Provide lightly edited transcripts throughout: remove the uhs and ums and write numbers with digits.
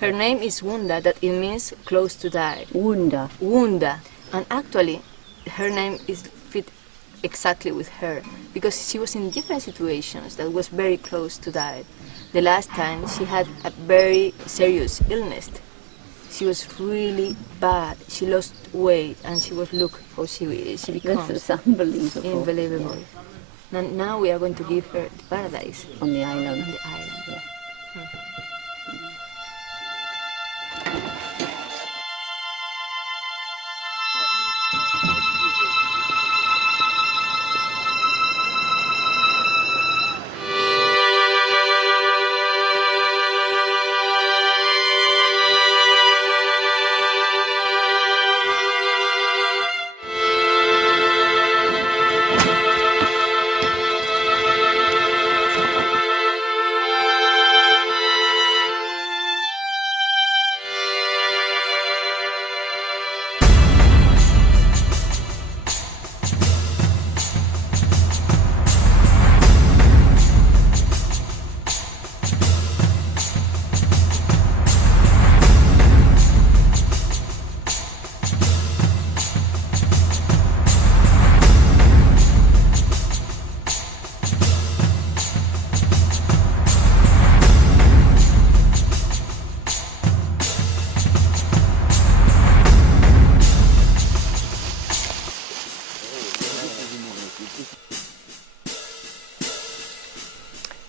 Her name is Wunda, that it means close to die. Wunda. Wunda. And actually, her name is fit exactly with her, because she was in different situations that was very close to die. The last time she had a very serious illness. She was really bad. She lost weight, and she was, look how she becomes. This is unbelievable. Unbelievable. Yeah. Now we are going to give her the paradise. On the island. On the island, yeah.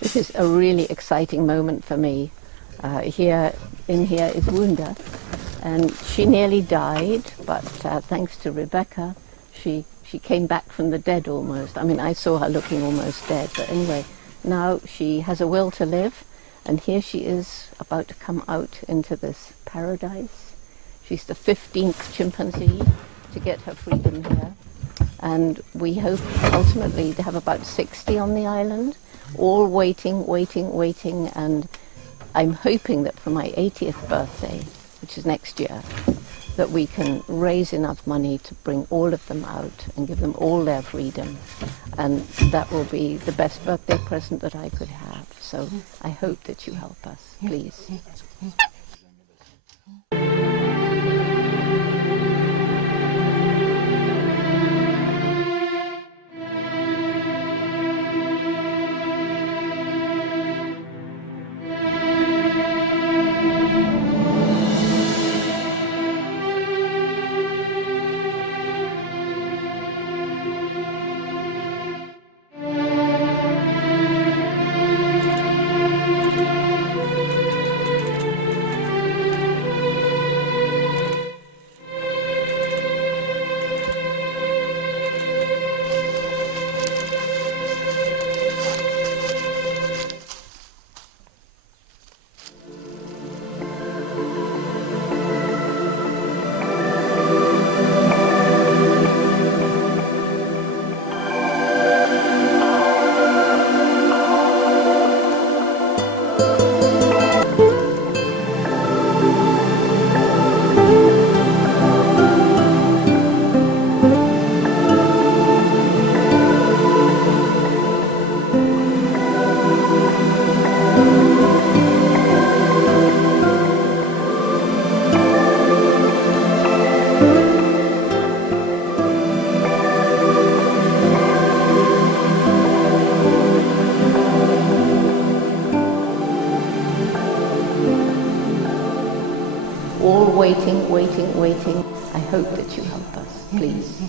This is a really exciting moment for me. Here is Wunda, and she nearly died, but thanks to Rebecca, she came back from the dead almost. I mean, I saw her looking almost dead, but anyway, now she has a will to live, and here she is about to come out into this paradise. She's the 15th chimpanzee to get her freedom here, and we hope ultimately to have about 60 on the island, all waiting, and I'm hoping that for my 80th birthday, which is next year, that we can raise enough money to bring all of them out and give them all their freedom, and that will be the best birthday present that I could have. So I hope that you help us, please. All waiting. I hope that you help us, please.